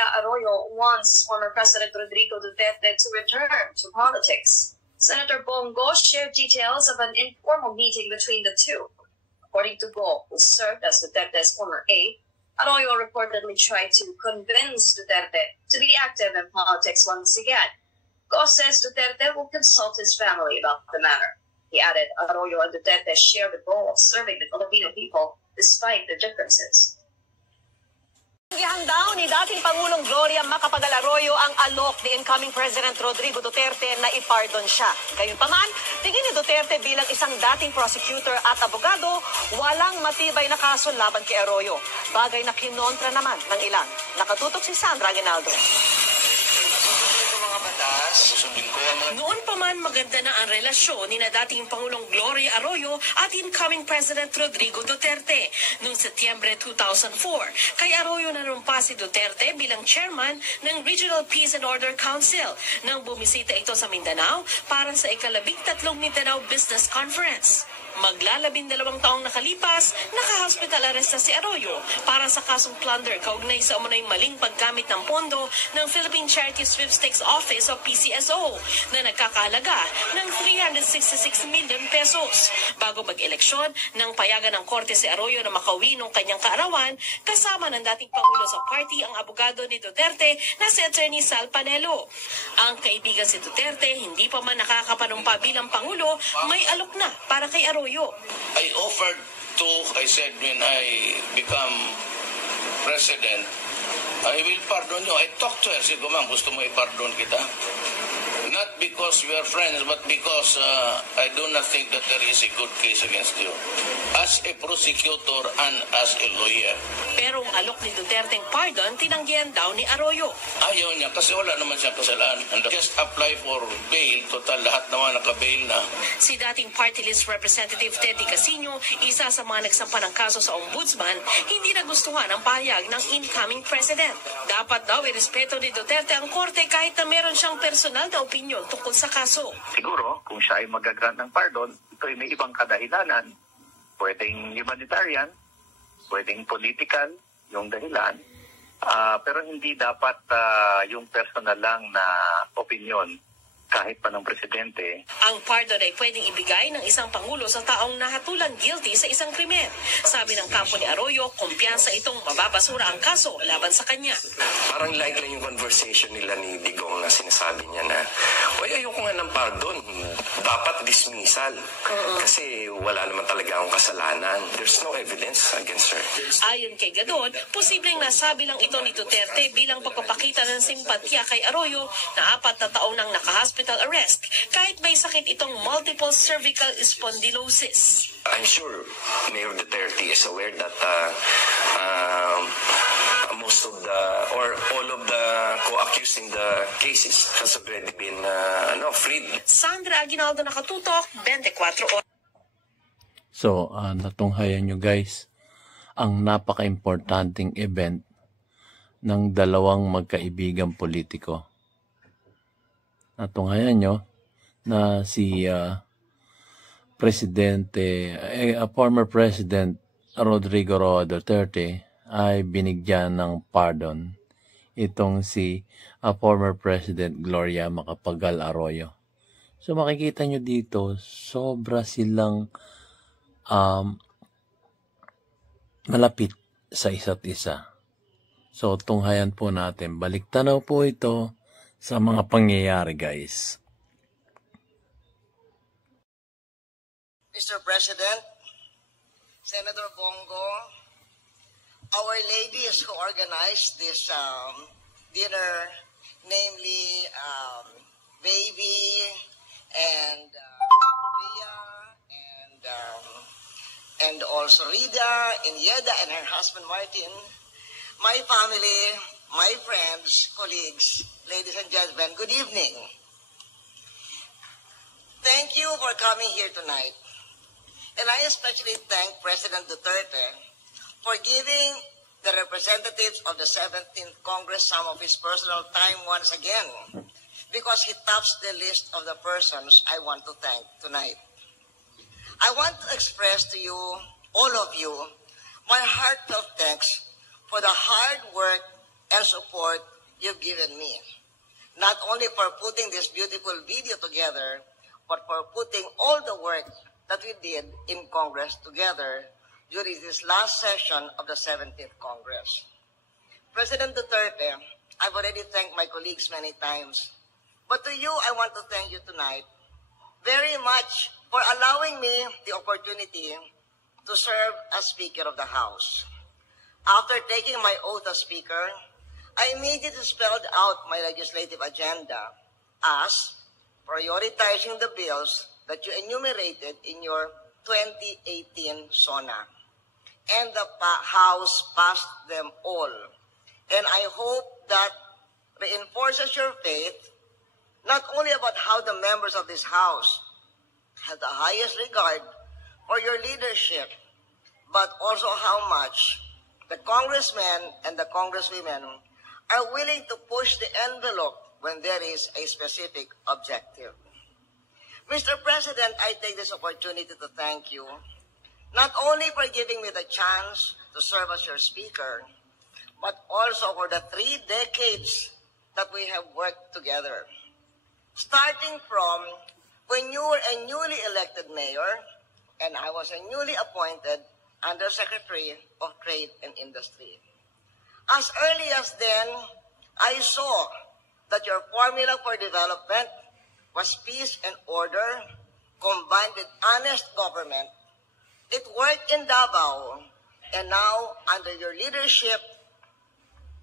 Gloria Arroyo wants former President Rodrigo Duterte to return to politics. Senator Bongo shared details of an informal meeting between the two. According to Go, who served as Duterte's former aide, Arroyo reportedly tried to convince Duterte to be active in politics once again. Go says Duterte will consult his family about the matter. He added Arroyo and Duterte share the goal of serving the Filipino people despite the differences. Iyan daw ni dating Pangulong Gloria Macapagal Arroyo ang alok ni incoming President Rodrigo Duterte na ipardon siya. Gayunpaman, tingin ni Duterte bilang isang dating prosecutor at abogado, walang matibay na kaso laban kay Arroyo. Bagay na kinontra naman ng ilan. Nakatutok si Sandra Aguinaldo. Noon pa man maganda na ang relasyon ni na dating Pangulong Gloria Arroyo at incoming President Rodrigo Duterte. Noong Setyembre 2004, kay Arroyo narumpa si Duterte bilang chairman ng Regional Peace and Order Council nang bumisita ito sa Mindanao para sa ika-13 Mindanao Business Conference. Maglalabindalawang taong nakalipas, naka-hospital arrest na si Arroyo para sa kasong plunder kaugnay sa umunoy maling paggamit ng pondo ng Philippine Charity Sweepstakes Office o PCSO na nagkakahalaga ng 366 million pesos. Bago mag-eleksyon, nang payagan ng korte si Arroyo na makauwi ng kanyang kaarawan, kasama ng dating Pangulo sa party ang abogado ni Duterte na si Attorney Sal Panelo. Ang kaibigan si Duterte, hindi pa man nakakapanumpa bilang Pangulo, may alok na para kay Arroyo. I said when I become president, I will pardon you. I talked to her. Sabi ko, ma'am, gusto mo i-pardon kita? Not because we are friends, but because I do not think that there is a good case against you. As a prosecutor and as a lawyer. Pero ang alok ni Duterte'ng pardon, tinanggihan daw ni Arroyo. Ayaw niya kasi wala naman siyang kasalanan. And just apply for bail. Total, lahat naman naka-bail na. Si dating party list representative Teddy Casino, isa sa mga nagsampa ng kaso sa ombudsman, hindi nagustuhan ang pahayag ng incoming president. Dapat daw irespeto ni Duterte ang korte kahit na meron siyang personal na opinion tungkol sa kaso. Siguro, kung siya ay mag-grant ng pardon, ito ay may ibang kadahilanan. Pwedeng humanitarian, pwedeng political, yung dahilan. Pero hindi dapat yung personal lang na opinion kahit pa ng presidente. Ang pardon ay pwedeng ibigay ng isang pangulo sa taong nahatulan guilty sa isang krimen. Sabi ng kampo ni Arroyo, kumpiyansa itong mababasura ang kaso laban sa kanya. Parang like lang yung conversation nila ni Digong na sinasabi niya na, oy, ayoko nga ng pardon. Dapat dismissal. Kasi wala naman talaga akong kasalanan. There's no evidence against her. Ayon kay Gadon, posibleng nasabi lang ito ni Duterte bilang pagpapakita ng simpatya kay Arroyo na 4 na taon nang nakahospital arrest kahit may sakit itong multiple cervical spondylosis. I'm sure Mayor Duterte is aware that most of the or all of the co-accused in the cases has already been freed. Sandra Aguinaldo, nakatutok, 24 oras. So, natunghayan nyo guys ang napaka-importanting event ng dalawang magkaibigang politiko. Natunghayan nyo na si former President Rodrigo Roa Duterte ay binigyan ng pardon itong si former President Gloria Macapagal Arroyo. So makikita nyo dito, sobra silang malapit sa isa't isa. So tunghayan po natin, baliktanaw po ito sa mga pangyayari, guys. Mr. President, Senator Bongo, our ladies who organized this dinner, namely Baby and Ria and also Rida and Yeda and her husband Martin, my family, my friends, colleagues, ladies and gentlemen, good evening. Thank you for coming here tonight. And I especially thank President Duterte for giving the representatives of the 17th Congress some of his personal time once again, because he tops the list of the persons I want to thank tonight. I want to express to you, all of you, my heartfelt thanks for the hard work and support you've given me. Not only for putting this beautiful video together, but for putting all the work that we did in Congress together during this last session of the 17th Congress. President Duterte, I've already thanked my colleagues many times, but to you, I want to thank you tonight very much for allowing me the opportunity to serve as Speaker of the House. After taking my oath as Speaker, I immediately spelled out my legislative agenda as prioritizing the bills that you enumerated in your 2018 SONA. And the House passed them all. And I hope that reinforces your faith, not only about how the members of this House have the highest regard for your leadership, but also how much the congressmen and the congresswomen are willing to push the envelope when there is a specific objective. Mr. President, I take this opportunity to thank you, not only for giving me the chance to serve as your Speaker, but also for the 3 decades that we have worked together. Starting from when you were a newly elected mayor and I was a newly appointed Undersecretary of Trade and Industry. As early as then, I saw that your formula for development was peace and order combined with honest government. It worked in Davao, and now under your leadership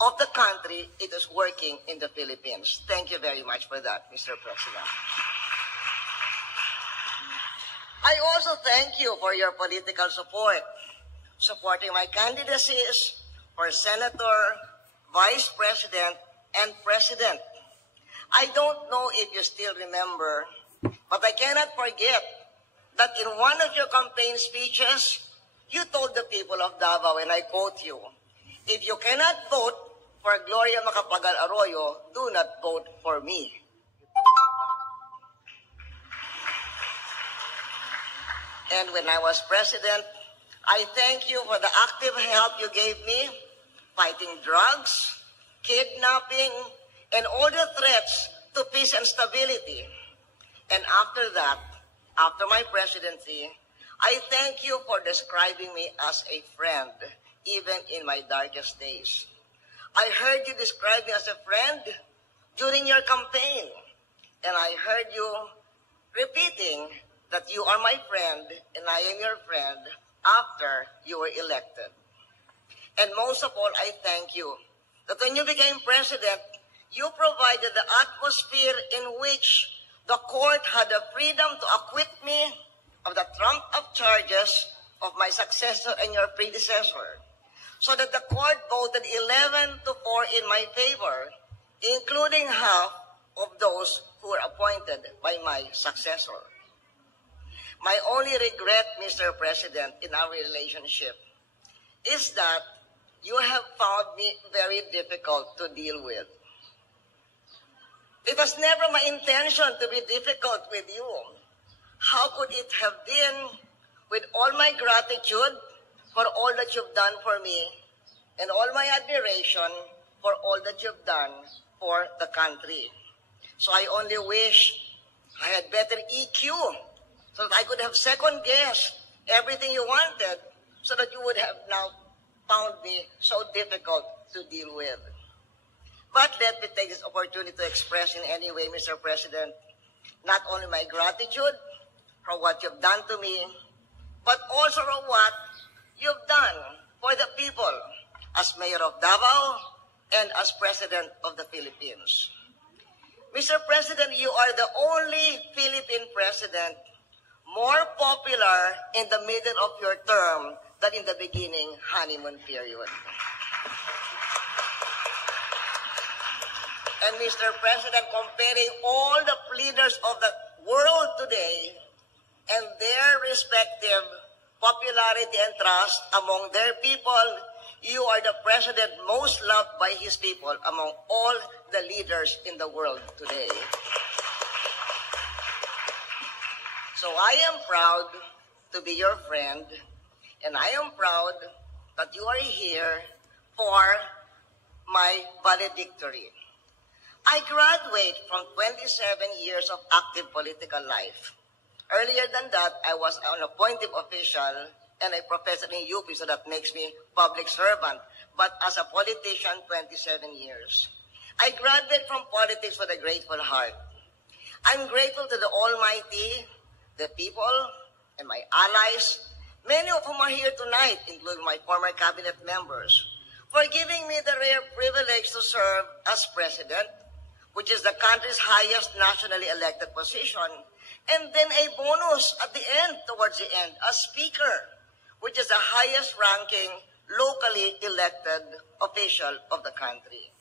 of the country, it is working in the Philippines. Thank you very much for that, Mr. President. I also thank you for your political support, supporting my candidacies for Senator, Vice President, and President. I don't know if you still remember, but I cannot forget that in one of your campaign speeches, you told the people of Davao, and I quote you, "If you cannot vote for Gloria Macapagal Arroyo, do not vote for me." And when I was president, I thank you for the active help you gave me fighting drugs, kidnapping, and all the threats to peace and stability. And after that, after my presidency, I thank you for describing me as a friend, even in my darkest days. I heard you describe me as a friend during your campaign, and I heard you repeating that you are my friend and I am your friend after you were elected. And most of all, I thank you that when you became president, you provided the atmosphere in which the court had the freedom to acquit me of the trump-up charges of my successor and your predecessor, so that the court voted 11-4 in my favor, including half of those who were appointed by my successor. My only regret, Mr. President, in our relationship is that you have found me very difficult to deal with. It was never my intention to be difficult with you. How could it have been, with all my gratitude for all that you've done for me and all my admiration for all that you've done for the country? So I only wish I had better EQ so that I could have second-guessed everything you wanted so that you would have now found me so difficult to deal with. But let me take this opportunity to express in any way, Mr. President, not only my gratitude for what you've done to me, but also for what you've done for the people as Mayor of Davao and as President of the Philippines. Mr. President, you are the only Philippine president more popular in the middle of your term than in the beginning honeymoon period. And Mr. President, comparing all the leaders of the world today and their respective popularity and trust among their people, you are the president most loved by his people among all the leaders in the world today. So I am proud to be your friend, and I am proud that you are here for my valedictory. I graduate from 27 years of active political life. Earlier than that, I was an appointed official and a professor in UP, so that makes me public servant. But as a politician, 27 years. I graduate from politics with a grateful heart. I'm grateful to the Almighty, the people, and my allies, many of whom are here tonight, including my former cabinet members, for giving me the rare privilege to serve as president, which is the country's highest nationally elected position, and then a bonus at the end, towards the end, as speaker, which is the highest ranking locally elected official of the country.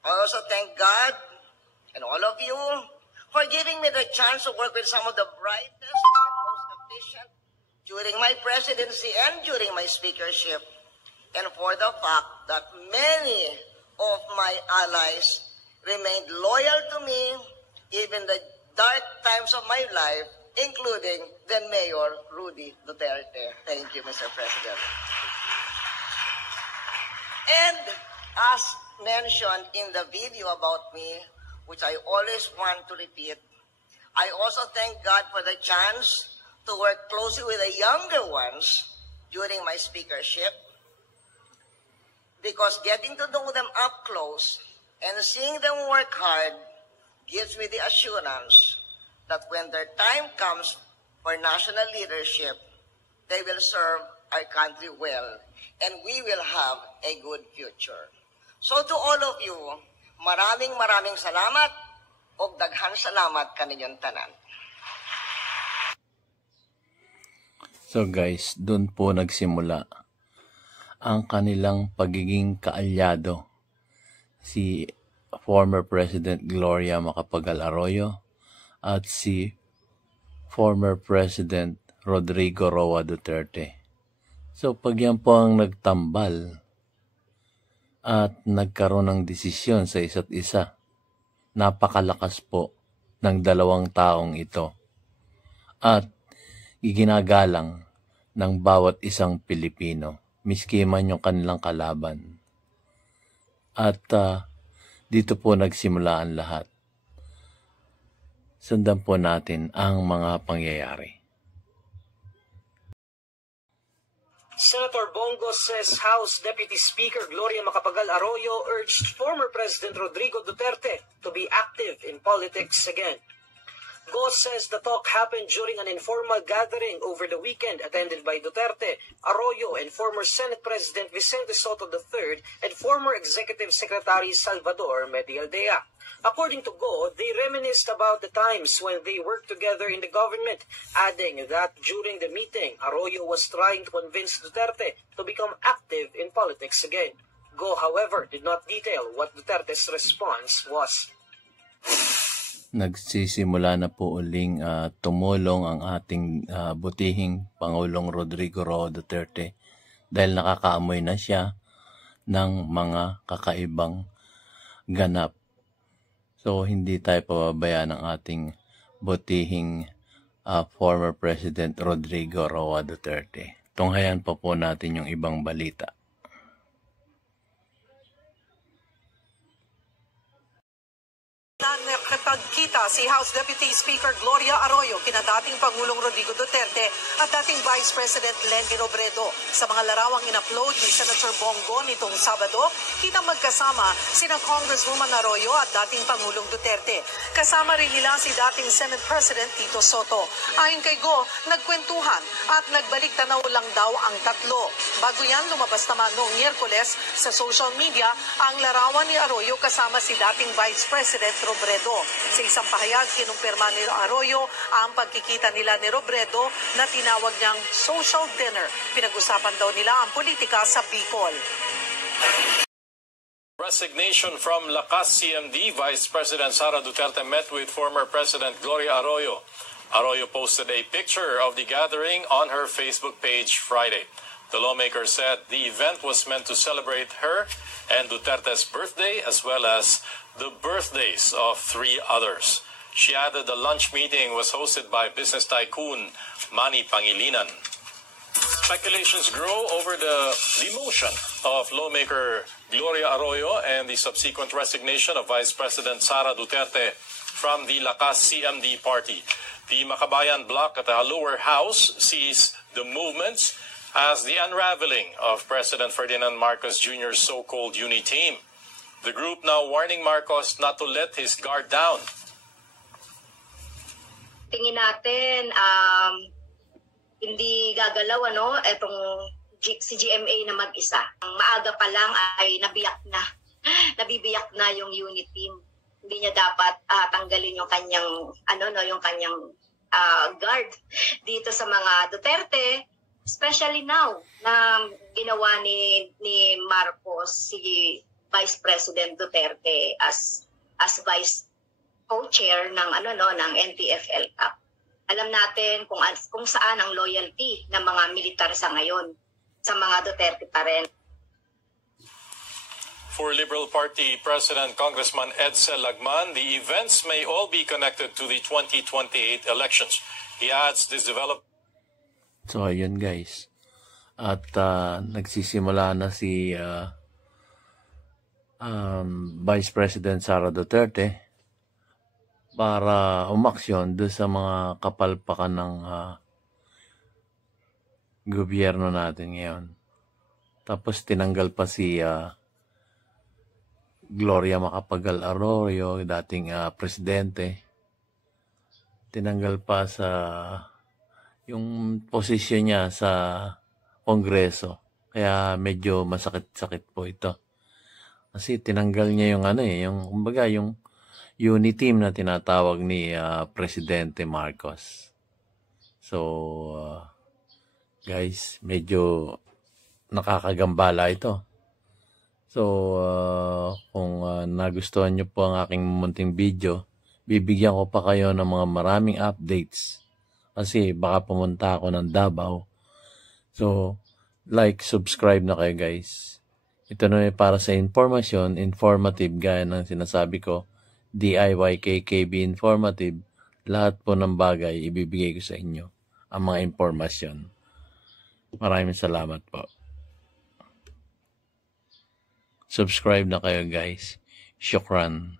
I also thank God and all of you for giving me the chance to work with some of the brightest and most efficient during my presidency and during my speakership, and for the fact that many of my allies remained loyal to me, even the dark times of my life, including then Mayor Rudy Duterte. Thank you, Mr. President. And as mentioned in the video about me, which I always want to repeat, I also thank God for the chance to work closely with the younger ones during my speakership, because getting to know them up close and seeing them work hard gives me the assurance that when their time comes for national leadership, they will serve our country well, and we will have a good future. So to all of you, maraming salamat o daghan salamat kaninyong tanan. So guys, dun po nagsimula ang kanilang pagiging kaalyado, si former President Gloria Macapagal Arroyo at si former President Rodrigo Roa Duterte. So pag yan po ang nagtambal at nagkaroon ng desisyon sa isa't isa, napakalakas po ng dalawang taong ito at iginagalang ng bawat isang Pilipino, miski man yung kanilang kalaban. At dito po nagsimula ang lahat. Sundan po natin ang mga pangyayari. Senator Bongo says House Deputy Speaker Gloria Macapagal Arroyo urged former President Rodrigo Duterte to be active in politics again. Go says the talk happened during an informal gathering over the weekend attended by Duterte, Arroyo, and former Senate President Vicente Soto III and former Executive Secretary Salvador Medialdea. According to Go, they reminisced about the times when they worked together in the government, adding that during the meeting, Arroyo was trying to convince Duterte to become active in politics again. Go, however, did not detail what Duterte's response was. Nagsisimula na po uling tumulong ang ating butihing Pangulong Rodrigo Roa Duterte dahil nakakaamoy na siya ng mga kakaibang ganap. So, hindi tayo pababayaan ng ating butihing former President Rodrigo Roa Duterte. Tunghayan pa po natin yung ibang balita. Nakipagkita si House Deputy Speaker Gloria Arroyo kina dating Pangulong Rodrigo Duterte at dating Vice President Leni Robredo. Sa mga larawang in-upload ni Senator Bongo nitong Sabado, kitang magkasama sina Congresswoman Arroyo at dating Pangulong Duterte. Kasama rin nila si dating Senate President Tito Soto. Ayon kay Go, nagkwentuhan at nagbalik tanaw lang daw ang tatlo. Bago yan, lumabas naman noong Miyerkules sa social media ang larawan ni Arroyo kasama si dating Vice President Robredo. Sa isang pahayag, kinumpirma ni Arroyo ang pagkikita nila ni Robredo na tinawag niyang social dinner. Pinag-usapan daw nila ang politika sa Bicol. Resignation from Lakas CMD, Vice President Sara Duterte met with former President Gloria Arroyo. Arroyo posted a picture of the gathering on her Facebook page Friday. The lawmaker said the event was meant to celebrate her and Duterte's birthday as well as the birthdays of 3 others. She added the lunch meeting was hosted by business tycoon Manny Pangilinan. Speculations grow over the demotion of lawmaker Gloria Arroyo and the subsequent resignation of Vice President Sara Duterte from the Lakas CMD party. The Makabayan bloc at the lower house sees the movements as the unraveling of President Ferdinand Marcos Jr.'s so-called uni-team. The group now warning Marcos not to let his guard down. Tingin natin, hindi gagalaw etong si GMA na mag-isa. Ang maaga pa lang ay nabibiyak na yung unit team. Hindi niya dapat tanggalin yung kanyang yung kanyang guard dito sa mga Duterte, especially now na ginawa ni Marcos si Vice President Duterte as vice co-chair ng ng NTFL Cup. Alam natin kung saan ang loyalty ng mga militar sa ngayon, sa mga Duterte pa rin. For Liberal Party President Congressman Edsel Lagman, the events may all be connected to the 2028 elections. He adds this development. So ayun guys. At nagsisimula na si Vice President Sara Duterte para umaksyon doon sa mga kapalpakan ng gobyerno natin ngayon. Tapos tinanggal pa si Gloria Macapagal Arroyo, dating presidente. Tinanggal pa sa yung posisyon niya sa Kongreso. Kaya medyo masakit-sakit po ito. Kasi tinanggal niya yung yung unity team na tinatawag ni Presidente Marcos. So, guys, medyo nakakagambala ito. So, kung nagustuhan nyo po ang aking munting video, bibigyan ko pa kayo ng mga maraming updates. Kasi baka pumunta ako ng Davao. So, like, subscribe na kayo guys. Ito na para sa informasyon, informative gaya ng sinasabi ko. DIY KKB informative, lahat po ng bagay ibibigay ko sa inyo ang mga impormasyon. Maraming salamat po. Subscribe na kayo guys. Shukran.